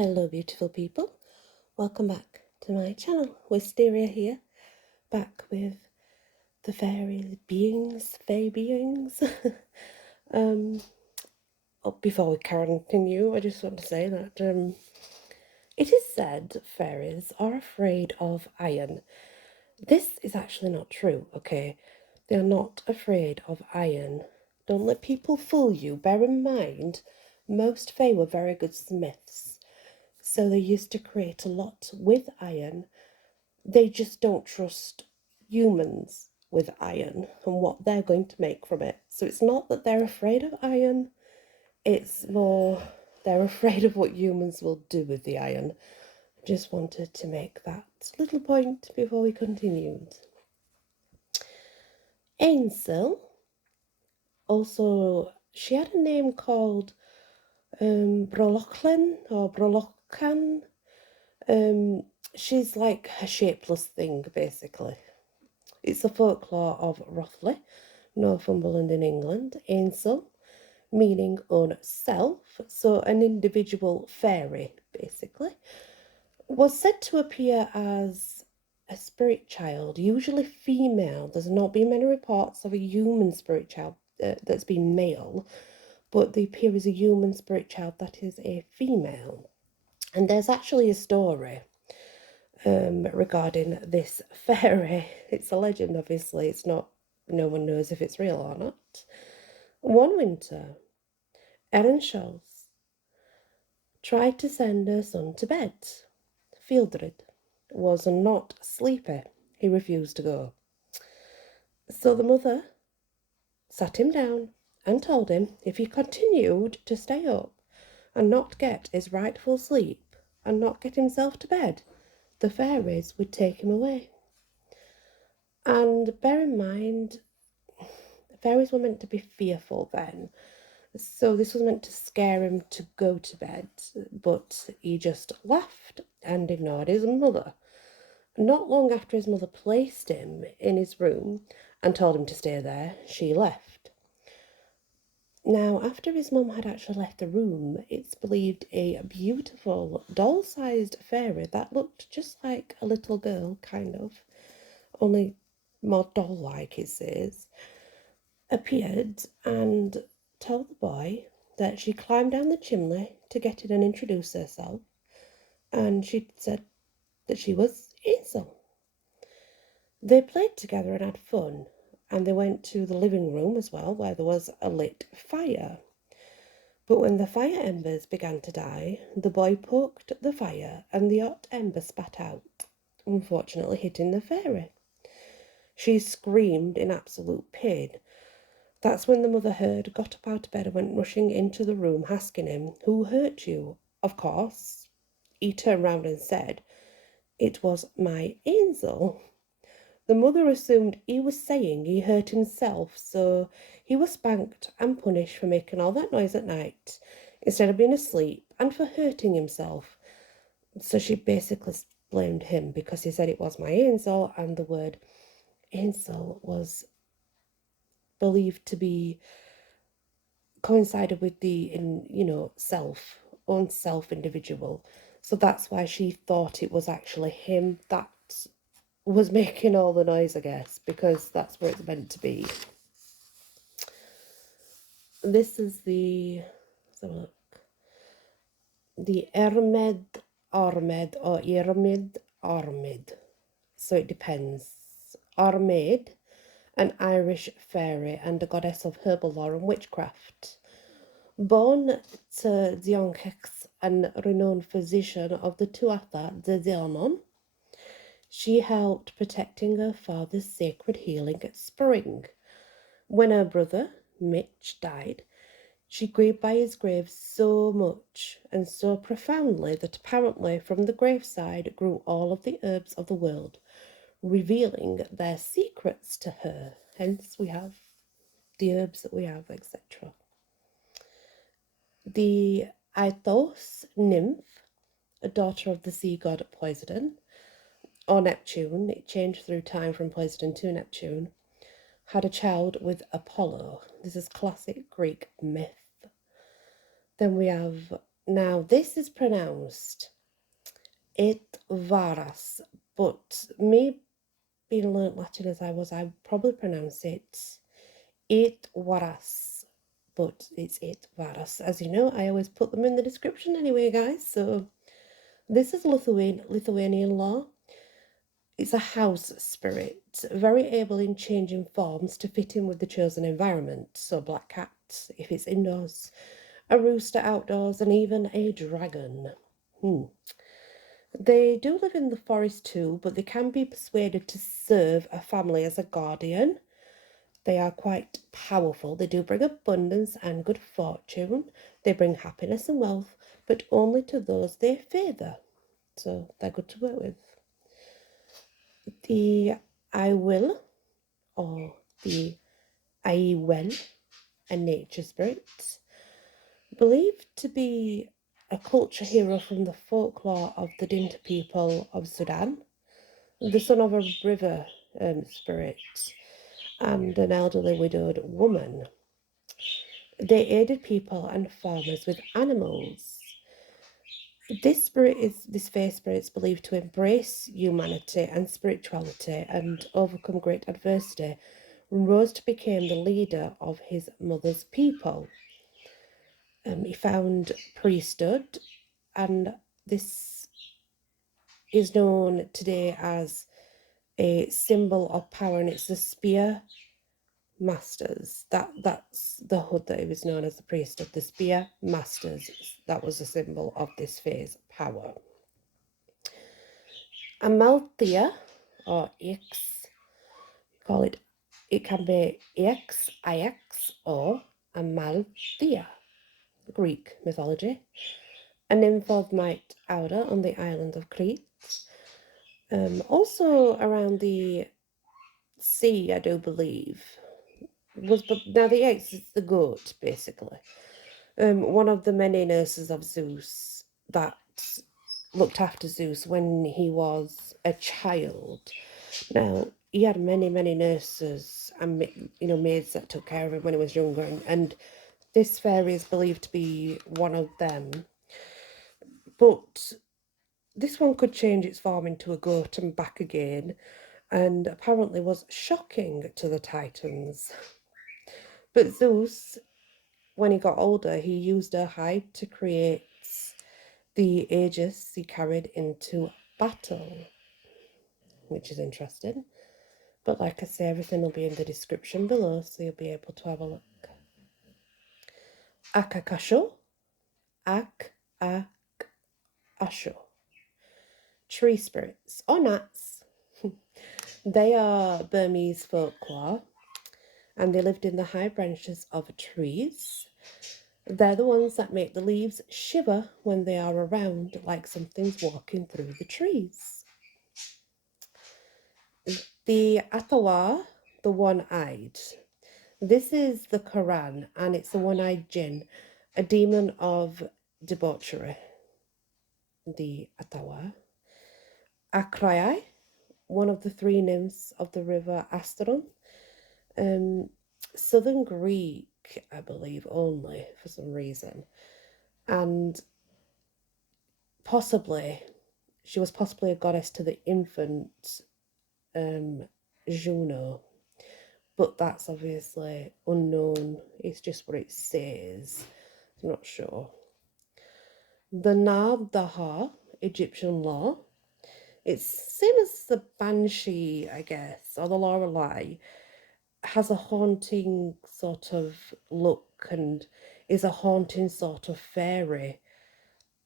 Hello beautiful people, welcome back to my channel. Wisteria here, back with the fairy beings, fae beings. Before we continue, I just want to say that it is said fairies are afraid of iron. This is actually not true, okay? They are not afraid of iron. Don't let people fool you. Bear in mind, most fae were very good smiths. So they used to create a lot with iron. They just don't trust humans with iron and what they're going to make from it. So it's not that they're afraid of iron, it's more they're afraid of what humans will do with the iron. Just wanted to make that little point before we continued. Ainsel, also, she had a name called Brolochlin or Brolochan. She's like a shapeless thing, basically. It's the folklore of Rothley, Northumberland in England. Ainsel, meaning own self, so an individual fairy, basically, was said to appear as a spirit child, usually female. There's not been many reports of a human spirit child that's been male, but they appear as a human spirit child that is a female. And there's actually a story regarding this fairy. It's a legend, obviously. It's not, no one knows if it's real or not. One winter, Erin Scholz tried to send her son to bed. Fieldred was not sleepy. He refused to go. So the mother sat him down and told him if he continued to stay up and not get his rightful sleep and not get himself to bed, the fairies would take him away. And bear in mind, fairies were meant to be fearful then. So this was meant to scare him to go to bed, but he just laughed and ignored his mother. Not long after his mother placed him in his room and told him to stay there, she left. Now, after his mum had actually left the room, it's believed a beautiful doll-sized fairy that looked just like a little girl, kind of, only more doll-like, it says, appeared and told the boy that she climbed down the chimney to get in and introduce herself, and she said that she was Ainsel. They played together and had fun, and they went to the living room as well, where there was a lit fire. But when the fire embers began to die, the boy poked the fire and the hot ember spat out, unfortunately hitting the fairy. She screamed in absolute pain. That's when the mother heard, got up out of bed and went rushing into the room, asking him, "Who hurt you?" Of course, he turned round and said, "It was my Ainsel." The mother assumed he was saying he hurt himself, so he was spanked and punished for making all that noise at night instead of being asleep and for hurting himself. So she basically blamed him because he said it was my Ainsel, and the word Ainsel was believed to be coincided with the self, own self individual. So that's why she thought it was actually him that was making all the noise, I guess, because that's where it's meant to be. This is the, let's have a look, the Airmed-Irish or Airmid-Irish. So it depends. Airmed, an Irish fairy and a goddess of herbal lore and witchcraft. Born to Dionkex, a renowned physician of the Tuatha De Danann, she helped protecting her father's sacred healing at spring. When her brother, Mitch, died, she grieved by his grave so much and so profoundly that apparently from the graveside grew all of the herbs of the world, revealing their secrets to her. Hence we have the herbs that we have, etc. The Aithous-Nymph, a daughter of the sea god Poseidon, or Neptune, it changed through time from Poseidon to Neptune, had a child with Apollo. This is classic Greek myth. Then we have Now, this is pronounced Aitvaras, but me being learnt Latin as I was, I probably pronounce it Aitvaras, but it's Aitvaras. As you know, I always put them in the description anyway, guys. So this is Lithuanian lore. It's a house spirit, very able in changing forms to fit in with the chosen environment. So black cat if it's indoors, a rooster outdoors, and even a dragon. They do live in the forest too, but they can be persuaded to serve a family as a guardian. They are quite powerful. They do bring abundance and good fortune. They bring happiness and wealth, but only to those they favour. So they're good to work with. The Aiwel, or the Aiwel, a nature spirit, believed to be a culture hero from the folklore of the Dinta people of Sudan, the son of a river spirit and an elderly widowed woman. They aided people and farmers with animals. This fae spirit is believed to embrace humanity and spirituality and overcome great adversity, and rose to become the leader of his mother's people. He found priesthood, and this is known today as a symbol of power, and it's the spear masters. That's the hood that he was known as, the priesthood, the spear masters. That was a symbol of this fae's power. Amaltheaia, or Ix, call it. It can be Ix, Ix, or Amaltheaia, Greek mythology. A nymph of might outer on the island of Crete. Also around the sea, I do believe. Now the Ix is the goat, basically. One of the many nurses of Zeus that looked after Zeus when he was a child. Now, he had many nurses and maids that took care of him when he was younger, and this fairy is believed to be one of them. But this one could change its form into a goat and back again, and apparently was shocking to the Titans. But Zeus, when he got older, he used her hide to create the aegis he carried into battle, which is interesting. But like I say, everything will be in the description below, so you'll be able to have a look. Akakasoh, Akakasoh, tree spirits or gnats. They are Burmese folklore, and they lived in the high branches of trees. They're the ones that make the leaves shiver when they are around, like something's walking through the trees. The Atawar, the one-eyed. This is the Koran, and it's the one-eyed jinn, a demon of debauchery. The Atawar. Akraia, one of the three nymphs of the river Asteron. Southern Greek, I believe, only for some reason. And she was possibly a goddess to the infant Juno, but that's obviously unknown. It's just what it says. I'm not sure. The Naddaha-Egyptian Lore. It's same as the Banshee, I guess, or the Lorelei. Has a haunting sort of look and is a haunting sort of fairy.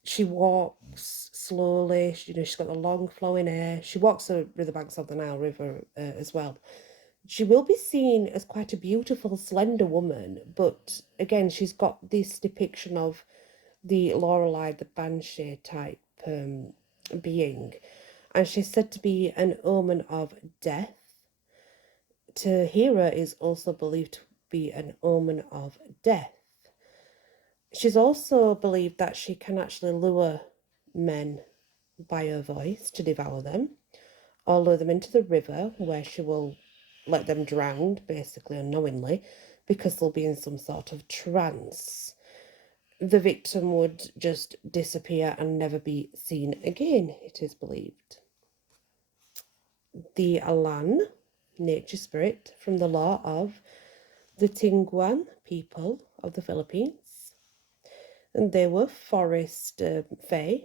She walks slowly. She's got the long flowing hair. She walks the riverbanks of the Nile River as well. She will be seen as quite a beautiful, slender woman, but again, she's got this depiction of the Lorelei, the Banshee type being, and she's said to be an omen of death. To hear her is also believed to be an omen of death. She's also believed that she can actually lure men by her voice to devour them, or lure them into the river where she will let them drown, basically unknowingly, because they'll be in some sort of trance. the victim would just disappear and never be seen again, it is believed. The Alan, nature spirit from the lore of the Tinguan people of the Philippines, and they were forest fae.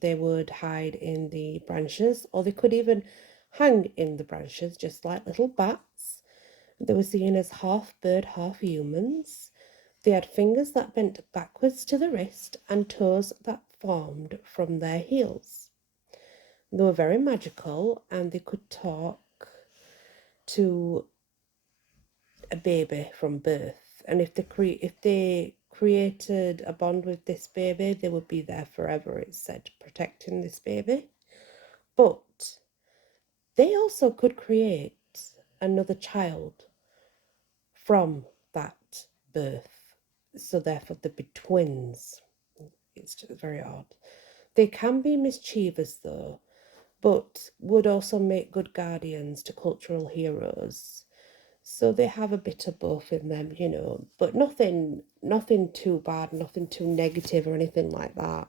They would hide in the branches, or they could even hang in the branches, just like little bats. They were seen as half bird, half humans. They had fingers that bent backwards to the wrist and toes that formed from their heels. They were very magical, and they could talk to a baby from birth. And if they created a bond with this baby, they would be there forever, it's said, protecting this baby. But they also could create another child from that birth. So therefore they'd be twins. It's just very odd. They can be mischievous though, but would also make good guardians to cultural heroes. So they have a bit of both in them, you know, but nothing too bad, nothing too negative or anything like that.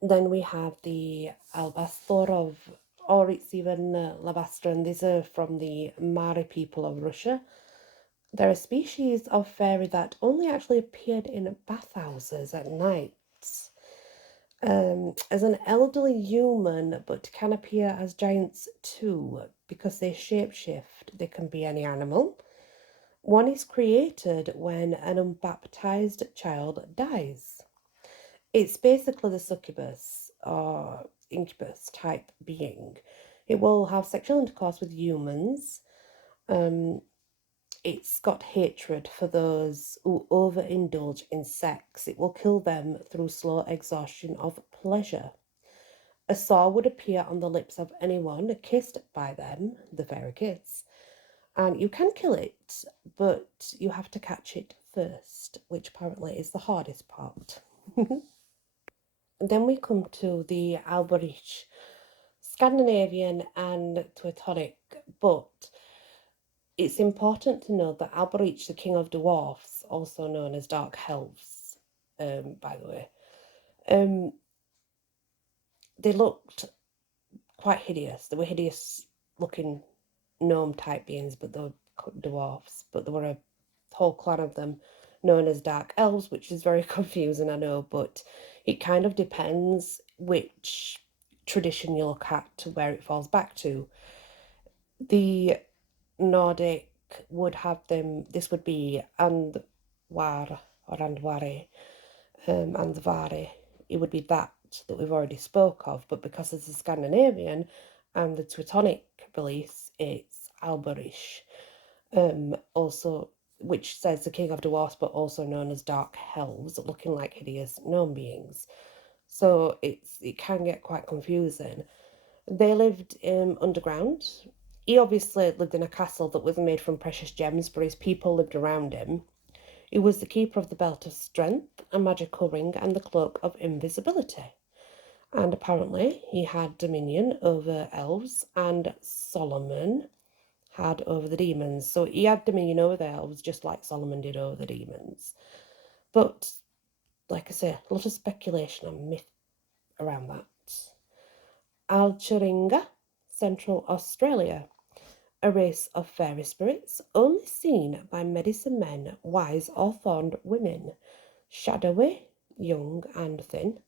Then we have the Albastor or it's even Labastra, and these are from the Mari people of Russia. They're a species of fairy that only actually appeared in bathhouses at night. As an elderly human, but can appear as giants too, because they shapeshift. They can be any animal. One is created when an unbaptized child dies. It's basically the succubus or incubus type being. It will have sexual intercourse with humans. It's got hatred for those who overindulge in sex. It will kill them through slow exhaustion of pleasure. A sore would appear on the lips of anyone kissed by them, the fairy kiss, and you can kill it, but you have to catch it first, which apparently is the hardest part. Then we come to the Albrecht, Scandinavian and Teutonic, but it's important to note that Albrecht, the king of dwarfs, also known as dark elves, by the way, they looked quite hideous. They were hideous looking gnome type beings, but they were dwarfs. But there were a whole clan of them known as dark elves, which is very confusing, I know, but it kind of depends which tradition you look at to where it falls back to. The Nordic would have them, this would be Andvar or Andware, Andvare. It would be that we've already spoke of, but because it's a Scandinavian and the Teutonic beliefs, it's Alberish, also, which says the king of dwarfs, but also known as dark elves, looking like hideous gnome beings. So it can get quite confusing. They lived underground. He obviously lived in a castle that was made from precious gems, but his people lived around him. He was the keeper of the belt of strength, a magical ring, and the cloak of invisibility. And apparently he had dominion over elves, and Solomon had over the demons. So he had dominion over the elves, just like Solomon did over the demons. But, like I say, a lot of speculation and myth around that. Alchiringa, Central Australia. A race of fairy spirits only seen by medicine men, wise or thorned women, shadowy, young and thin.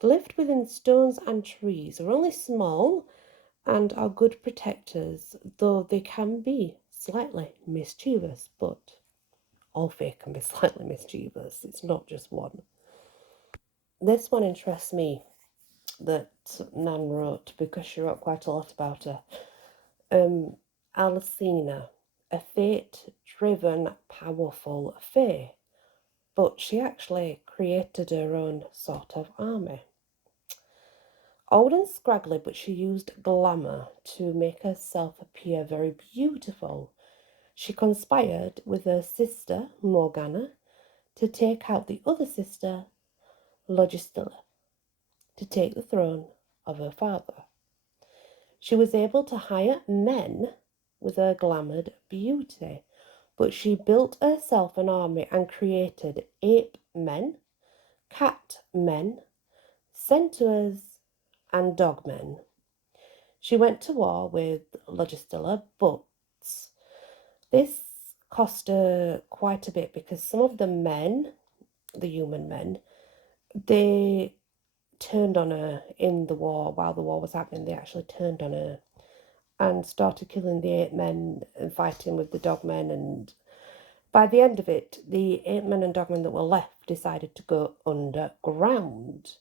They lived within stones and trees, are only small and are good protectors, though they can be slightly mischievous, but all fae can be slightly mischievous, it's not just one. This one interests me that Nan wrote because she wrote quite a lot about her. Alcina, a fate-driven, powerful fae, but she actually created her own sort of army. Old and scraggly, but she used glamour to make herself appear very beautiful. She conspired with her sister, Morgana, to take out the other sister, Logistilla, to take the throne of her father. She was able to hire men with her glamoured beauty, but she built herself an army and created 8 men, cat men, centaurs, and dog men. She went to war with Logistilla, but this cost her quite a bit because some of the men, the human men, they turned on her in the war. While the war was happening, they actually turned on her and started killing the 8 men and fighting with the dogmen. And by the end of it, the 8 men and dogmen that were left decided to go underground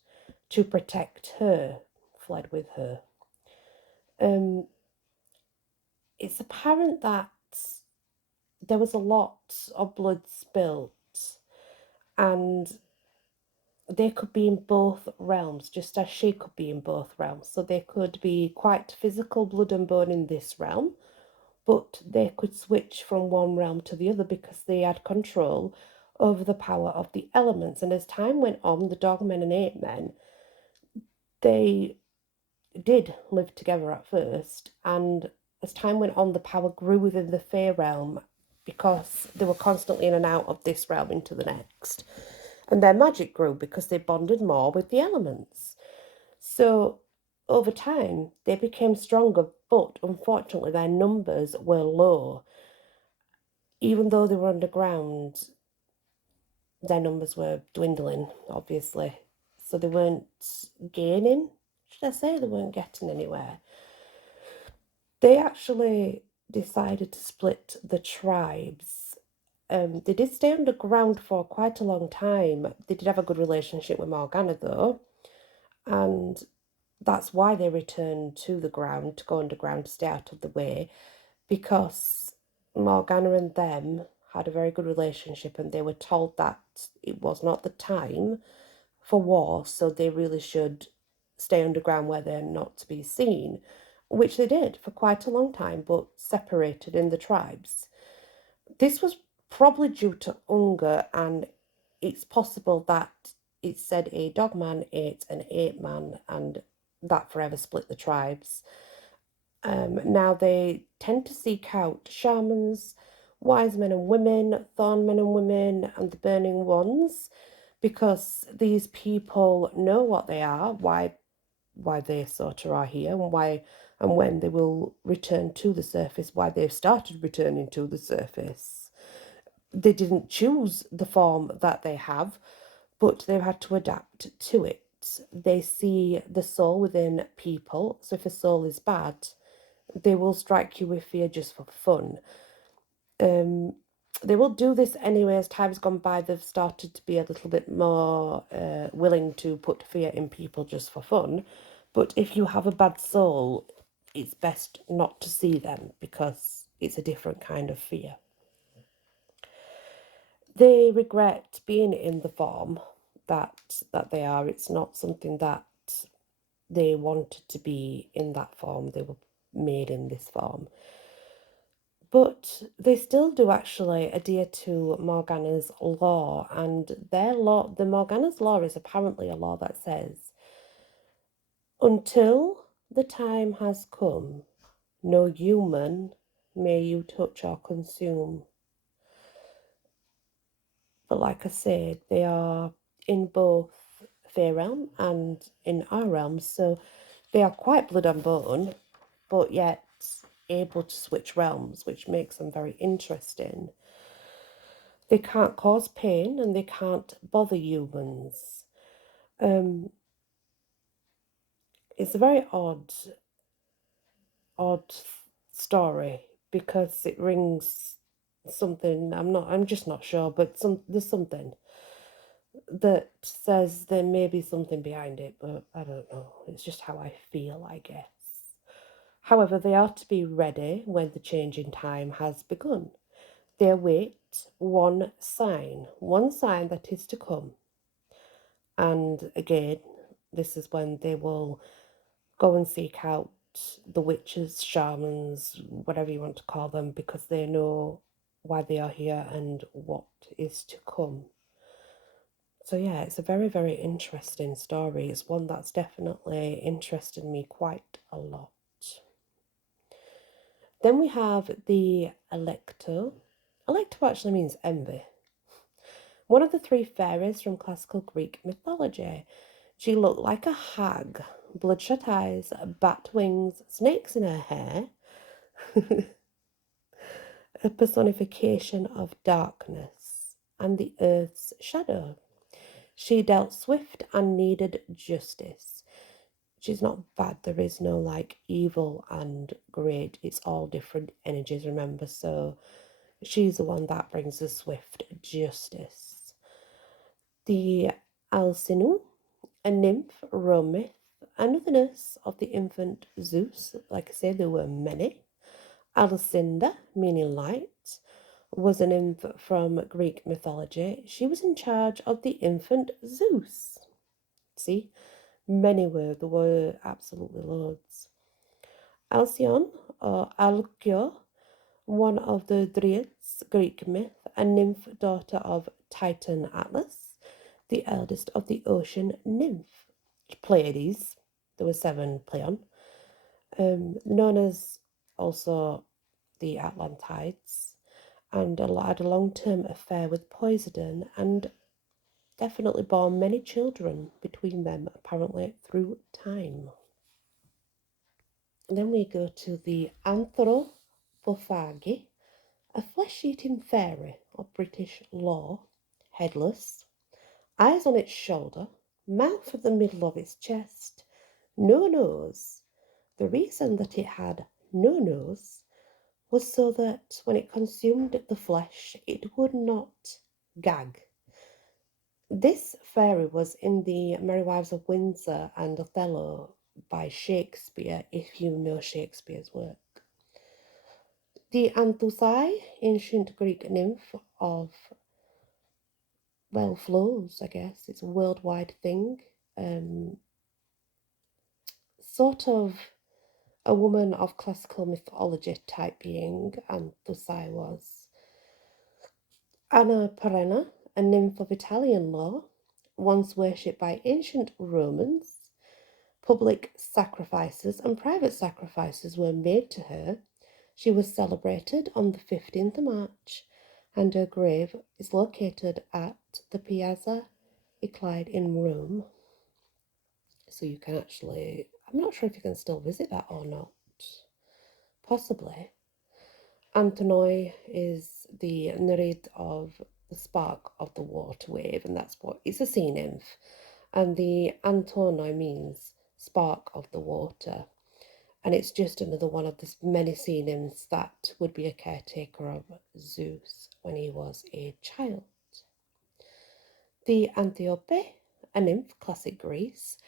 to protect her, fled with her. It's apparent that there was a lot of blood spilt, and they could be in both realms, just as she could be in both realms. So they could be quite physical blood and bone in this realm, but they could switch from one realm to the other because they had control over the power of the elements. And as time went on, the dogmen and 8 men, they did live together at first, and as time went on, the power grew within the Fae realm because they were constantly in and out of this realm into the next. And their magic grew because they bonded more with the elements. So over time, they became stronger, but unfortunately, their numbers were low. Even though they were underground, their numbers were dwindling, obviously. So they weren't gaining, should I say? They weren't getting anywhere. They actually decided to split the tribes. They did stay underground for quite a long time. They did have a good relationship with Morgana, though, and that's why they returned to the ground, to go underground, to stay out of the way, because Morgana and them had a very good relationship, and they were told that it was not the time for war, so they really should stay underground where they're not to be seen, which they did for quite a long time, but separated in the tribes. This was probably due to hunger, and it's possible that it said a dogman ate an 8 man, and that forever split the tribes. Now they tend to seek out shamans, wise men and women, thorn men and women, and the burning ones, because these people know what they are, why they sort of are here, and why and when they will return to the surface, why they've started returning to the surface. They didn't choose the form that they have, but they've had to adapt to it. They see the soul within people, so if a soul is bad, they will strike you with fear just for fun. They will do this anyway. As time's gone by, they've started to be a little bit more willing to put fear in people just for fun. But if you have a bad soul, it's best not to see them because it's a different kind of fear. They regret being in the form that they are. It's not something that they wanted to be in that form. They were made in this form. But they still do actually adhere to Morgana's law, and their law, the Morgana's law, is apparently a law that says, until the time has come, no human may you touch or consume. But like I said, they are in both Fae realm and in our realm, so they are quite blood and bone, but yet able to switch realms, which makes them very interesting. They can't cause pain and they can't bother humans. It's a very odd story because it rings something. I'm just not sure, but there's something that says there may be something behind it, but I don't know. It's just how I feel, I guess. However, they are to be ready when the change in time has begun. They await one sign that is to come. And again, this is when they will go and seek out the witches, shamans, whatever you want to call them, because they know why they are here and what is to come. So yeah, it's a very, very interesting story. It's one that's definitely interested me quite a lot. Then we have the Alecto. Alecto actually means envy, one of the three fairies from classical Greek mythology. She looked like a hag, bloodshot eyes, bat wings, snakes in her hair, a personification of darkness and the earth's shadow. She dealt swift and needed justice. She's not bad. There is no like evil and great. It's all different energies, remember? So she's the one that brings the swift justice. The Alcinu, a nymph, Romith, another nurse of the infant Zeus. Like I say, there were many. Alcinda, meaning light, was a nymph from Greek mythology. She was in charge of the infant Zeus. See, many were. There were absolutely loads. Alcyone, or Alkio, one of the Dryads, Greek myth, a nymph daughter of Titan Atlas, the eldest of the ocean nymph. Pleiades, there were 7 Pleion, known as also the Atlantides, and had a long-term affair with Poseidon and definitely bore many children between them, apparently through time. And then we go to the Anthropophagi, a flesh-eating fairy of British lore, headless, eyes on its shoulder, mouth at the middle of its chest, no nose. The reason that it had no nose was so that when it consumed the flesh, it would not gag. This fairy was in the Merry Wives of Windsor and Othello by Shakespeare, if you know Shakespeare's work. The Aithous-Nymph, ancient Greek nymph of, well, flows, I guess. It's a worldwide thing. Sort of a woman of classical mythology type being, Aithous-Nymph was. Anna Perenna, a nymph of Italian lore, once worshipped by ancient Romans. Public sacrifices and private sacrifices were made to her. She was celebrated on the 15th of March, and her grave is located at the Piazza Iclide in Rome. So you can actually, I'm not sure if you can still visit that or not. Possibly. Antonoi is the nereid of the spark of the water wave, and that's what it's a sea nymph. And the Antonoi means spark of the water. And it's just another one of the many sea nymphs that would be a caretaker of Zeus when he was a child. The Antiope, a nymph, classic Greece,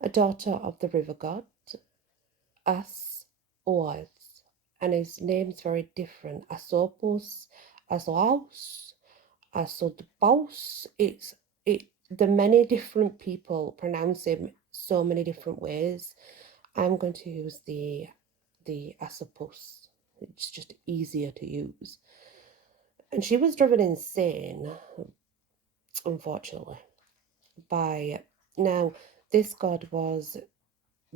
a daughter of the river god As-Oaz, and his name's very different. Asopos, Asoaus, Asodbaus. The many different people pronounce him so many different ways. I'm going to use the Asopos. It's just easier to use. And she was driven insane, unfortunately, by, now this god was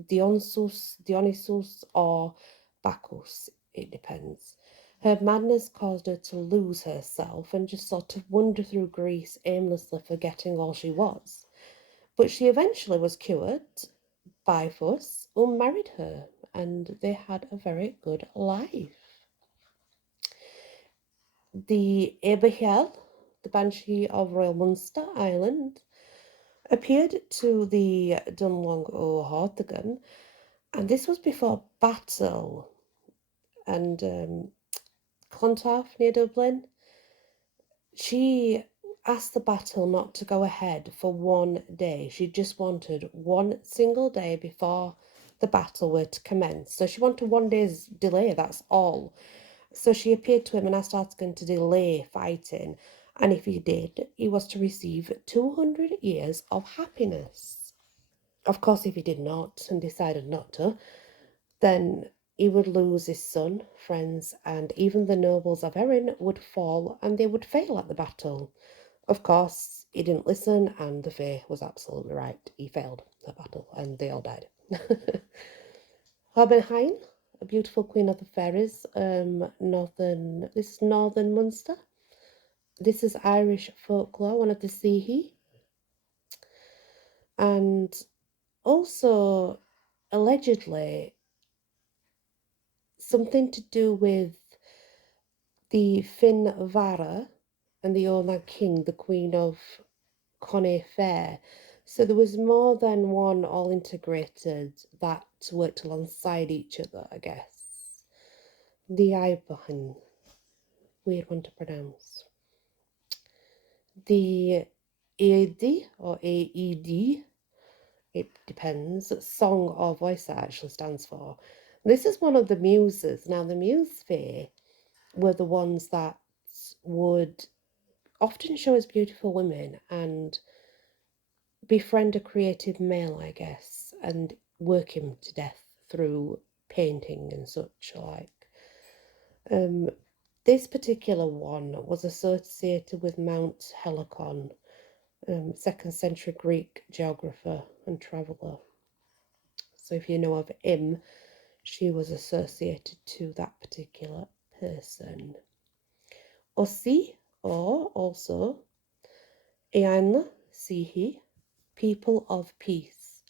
Dionysus or Bacchus, it depends. Her madness caused her to lose herself and just sort of wander through Greece aimlessly, forgetting all she was. But she eventually was cured. Bifus, who married her, and they had a very good life. The Eberhiel, the Banshee of Royal Munster Island, appeared to the Dunlong O'Hortigan, and this was before battle. And Clontarf near Dublin, she asked the battle not to go ahead for one day. She just wanted one single day before the battle were to commence. So she wanted 1 day's delay, that's all. So she appeared to him and asked Artigan to delay fighting, and if he did, he was to receive 200 years of happiness. Of course, if he did not and decided not to, then he would lose his son, friends, and even the nobles of Erin would fall and they would fail at the battle. Of course, he didn't listen, and the Fae was absolutely right. He failed the battle and they all died. Hobenheim, a beautiful queen of the fairies, northern Munster. This is Irish folklore, one of the Sihi, and also allegedly something to do with the Finn Vara and the Ona King, the Queen of Coney Fair. So there was more than one all integrated that worked alongside each other, I guess. The Aibahan, weird one to pronounce. The Aed or AED, it depends, song or voice that actually stands for. This is one of the muses. Now, the muse fae were the ones that would often show as beautiful women and befriend a creative male, I guess, and work him to death through painting and such like. This particular one was associated with Mount Helicon, 2nd century Greek geographer and traveller. So if you know of him, she was associated to that particular person. Aussi, or also, Eanla Sihi, people of peace,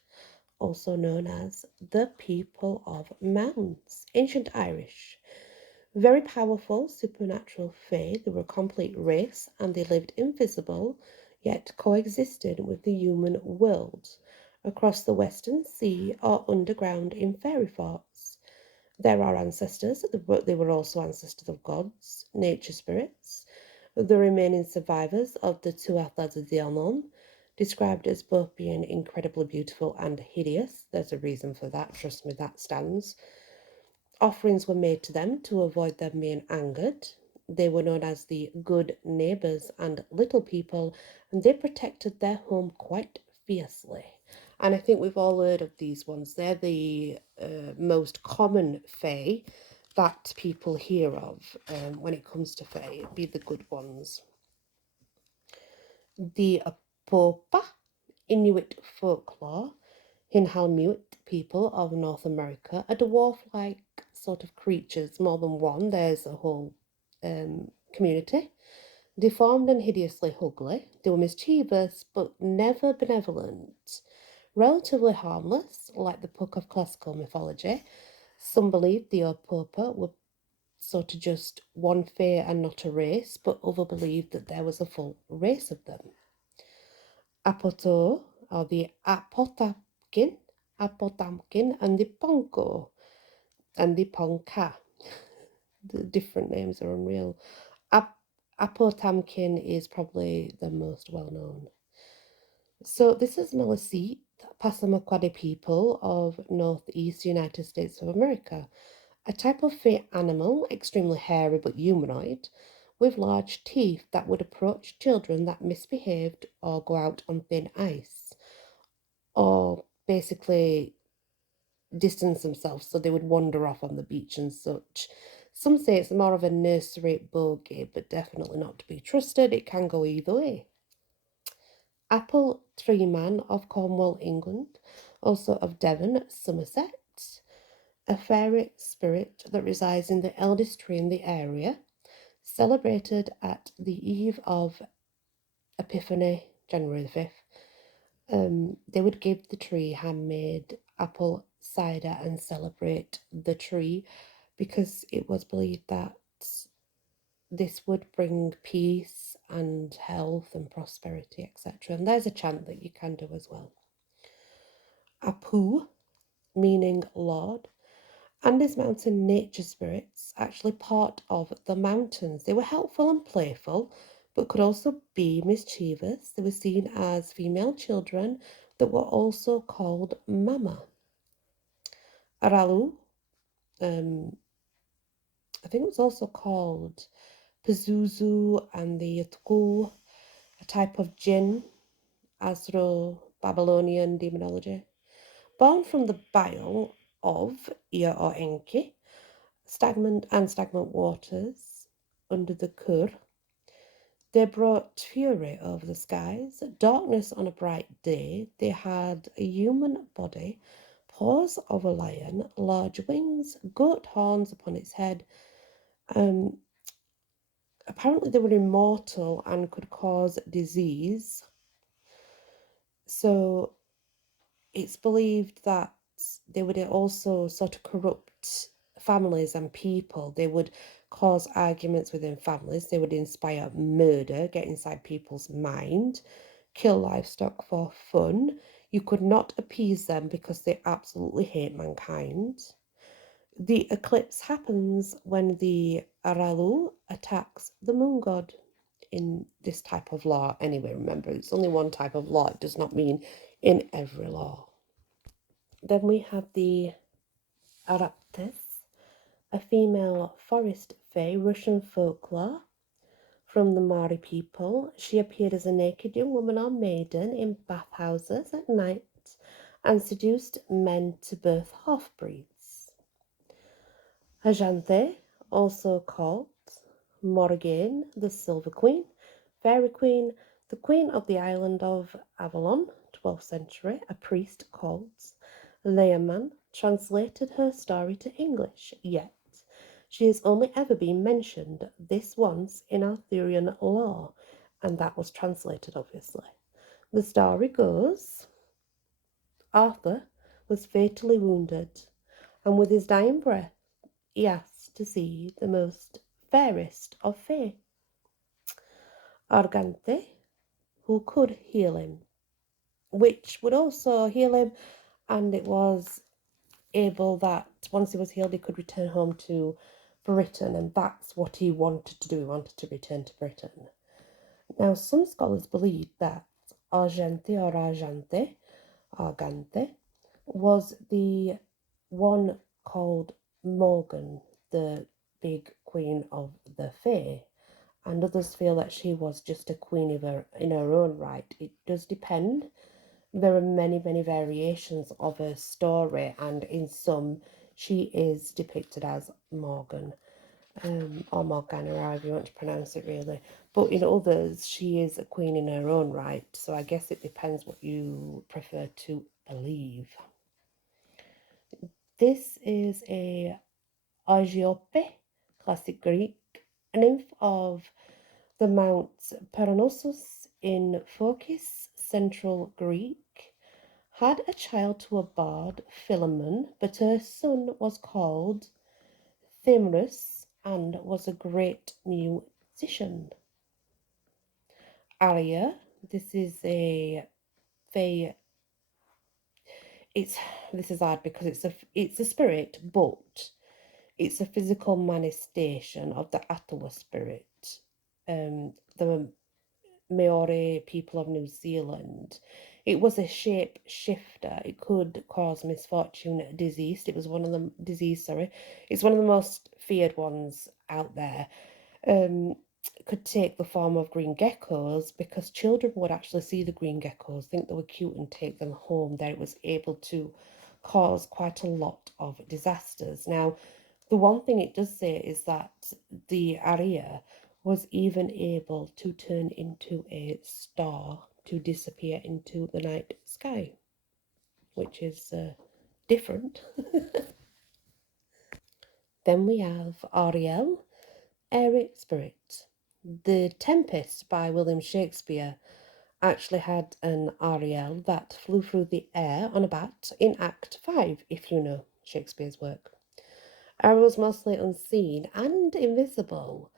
also known as the people of mounds, ancient Irish. Very powerful supernatural fae, they were a complete race and they lived invisible, yet coexisted with the human world across the Western Sea or underground in fairy forts. There are ancestors, they were also ancestors of gods, nature spirits, the remaining survivors of the Tuathas of the Unknown, described as both being incredibly beautiful and hideous. There's a reason for that, trust me, that stands. Offerings were made to them to avoid them being angered. They were known as the good neighbours and little people, and they protected their home quite fiercely. And I think we've all heard of these ones. They're the most common fae that people hear of when it comes to fae, be the good ones. The Apopa, Inuit folklore, Hinhalmute people of North America, are dwarf-like sort of creatures, more than one. There's a whole community. Deformed and hideously ugly, they were mischievous but never benevolent. Relatively harmless, like the Puck of classical mythology. Some believed the Apopa were sort of just one fae and not a race, but others believed that there was a full race of them. Apoto, or the Apotamkin, and the Ponko, and the Ponka. The different names are unreal. Apotamkin is probably the most well known. So this is Maliseet, Passamaquoddy people of northeast United States of America, a type of fae animal, extremely hairy but humanoid, with large teeth that would approach children that misbehaved or go out on thin ice, or basically distance themselves so they would wander off on the beach and such. Some say it's more of a nursery bogey, but definitely not to be trusted. It can go either way. Apple Tree Man of Cornwall, England, also of Devon, Somerset, a fairy spirit that resides in the eldest tree in the area, celebrated at the eve of Epiphany, January the 5th. They would give the tree handmade apple cider and celebrate the tree because it was believed that this would bring peace and health and prosperity, etc. And there's a chant that you can do as well. Apu, meaning Lord, and his mountain nature spirits, actually part of the mountains. They were helpful and playful, but could also be mischievous. They were seen as female children that were also called Mama. Aralu, I think it was also called Pazuzu and the Yatku, a type of jinn, Babylonian demonology. Born from the bile of Ea or Enki, stagnant waters under the Kur, they brought fury over the skies, darkness on a bright day. They had a human body, paws of a lion, large wings, goat horns upon its head, apparently they were immortal and could cause disease. So it's believed that they would also sort of corrupt families and people. They would cause arguments within families. They would inspire murder, get inside people's mind, kill livestock for fun. You could not appease them because they absolutely hate mankind. The eclipse happens when the Aralu attacks the moon god in this type of law. Anyway, remember, it's only one type of law. It does not mean in every law. Then we have the Araptes, a female forest fae, Russian folklore from the Mari people. She appeared as a naked young woman or maiden in bathhouses at night and seduced men to birth half-breeds. Ajanthe, also called Morgana, the Silver Queen, Fairy Queen, the Queen of the island of Avalon, 12th century, a priest called Leaman translated her story to English, yet she has only ever been mentioned this once in Arthurian lore, and that was translated, obviously. The story goes Arthur was fatally wounded, and with his dying breath, he asked to see the most fairest of fae, Argante, who could heal him, which would also heal him, and it was able that once he was healed, he could return home to Britain, and that's what he wanted to do. He wanted to return to Britain. Now, some scholars believe that Argente or Argante, was the one called Morgan, the big queen of the Fae, and others feel that she was just a queen in her own right. It does depend. There are many, many variations of her story, and in some, she is depicted as Morgan, or Morgana, or however you want to pronounce it, really. But in others, she is a queen in her own right, so I guess it depends what you prefer to believe. This is a Aigiope, classic Greek, a nymph of the Mount Parnassus in Phocis, central Greek, had a child to a bard, Philemon, but her son was called Thamyrus and was a great musician. Aria, this is a fae. This is hard because it's a spirit, but it's a physical manifestation of the Atawar spirit. The Maori people of New Zealand. It was a shape shifter. It could cause misfortune, disease. It was one of the disease. Sorry, it's one of the most feared ones out there. Could take the form of green geckos because children would actually see the green geckos, think they were cute, and take them home. There, it was able to cause quite a lot of disasters. Now, the one thing it does say is that the Aria was even able to turn into a star to disappear into the night sky, which is different. Then we have Ariel, Airy Spirit. The Tempest by William Shakespeare actually had an Ariel that flew through the air on a bat in Act 5, if you know Shakespeare's work. Ariel was mostly unseen and invisible,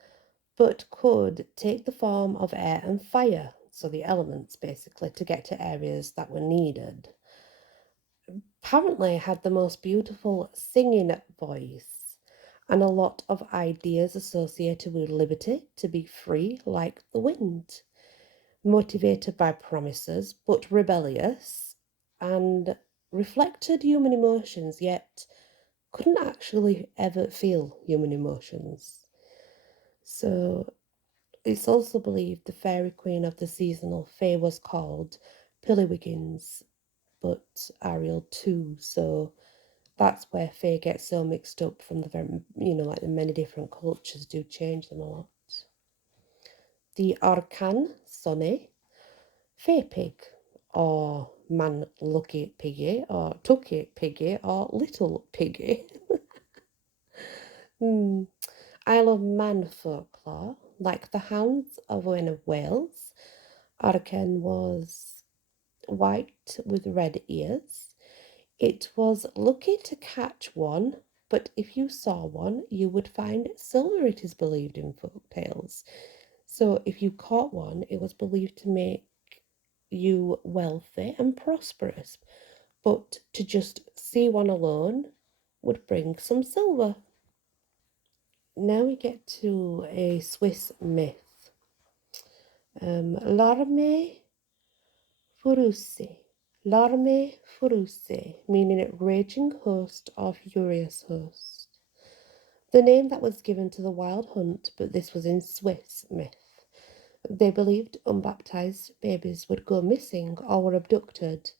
but could take the form of air and fire, so the elements basically, to get to areas that were needed. Apparently had the most beautiful singing voice and a lot of ideas associated with liberty, to be free like the wind, motivated by promises but rebellious, and reflected human emotions yet couldn't actually ever feel human emotions. So it's also believed the fairy queen of the seasonal fae was called Pillywiggins, but Ariel too. So that's where fae gets so mixed up from the very, like the many different cultures do change them a lot. The Arcan Sonne, fae pig, or man lucky piggy, or tucky piggy, or little piggy. I love man folklore. like the hounds of one of Wales. Arcan was white with red ears. It was lucky to catch one, but if you saw one, you would find silver, it is believed in folk tales. So if you caught one, it was believed to make you wealthy and prosperous, but to just see one alone would bring some silver. Now we get to a Swiss myth. L'arme Furusi. L'arme Furusi, meaning a raging host or furious host. The name that was given to the wild hunt, but this was in Swiss myth. They believed unbaptized babies would go missing or were abducted,